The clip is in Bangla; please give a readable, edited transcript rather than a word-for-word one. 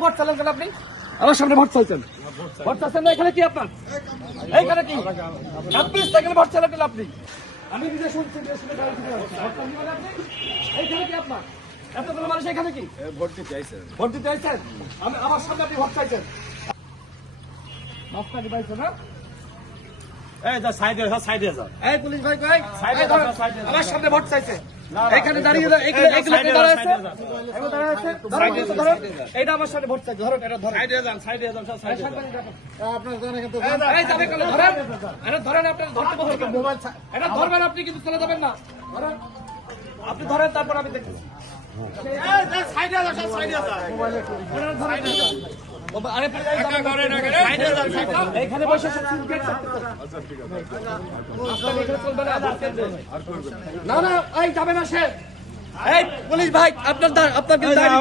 ভোট চালেন কেন আপনি? আমার সামনে ভোট চাইছেন, ভোট চাচ্ছেন না? এখানে কি আপনার, এইখানে কি 26 সেকেন্ড ভোট চালেন কেন আপনি? আমি নিজে শুনছি, এইখানে কি আপনার এতগুলো মানুষ? এখানে কি ভোট দিতে আইছেন? ভোট দিতে আইছেন? আমার সামনে আপনি ভোট চাইছেন? মাফকারি পাইছো না? এই যা সাইডে যা, সাইডে যা। এই পুলিশ ভাই কই? সাইডে যা, সাইডে যা। আমার সামনে ভোট চাইছে, না, এখানে দাঁড়িয়ে এগুলো সাইডে যা, দাঁড়িয়ে আছে, সাইডে যা। এগুলো দাঁড়িয়ে আছে, ধরো এইটা আমার সামনে ভোট চাইছে, ধরো এটা ধরো। সাইডে যান, সাইডে যান, সব সাইডে যান। এই যাবে কেন? ধরেন, আরে ধরেন, আপনার ধরতে বলতে হবে। মোবাইল এটা ধরবেন আপনি, কিন্তু চলে যাবেন না। ধরেন, আপনি ধরেন, তারপর আমি দেখতেছি। সাইডে যা, সব সাইডে যা। আরে সাইডে যান, সাইডে যান। এখানে বসে সব সিনক্রেট করতেছে। আপনার এখানে চলবে না, না না, এই যাবে না সে। এই পুলিশ ভাই, আপনার কিন্তু দাঁড়িয়ে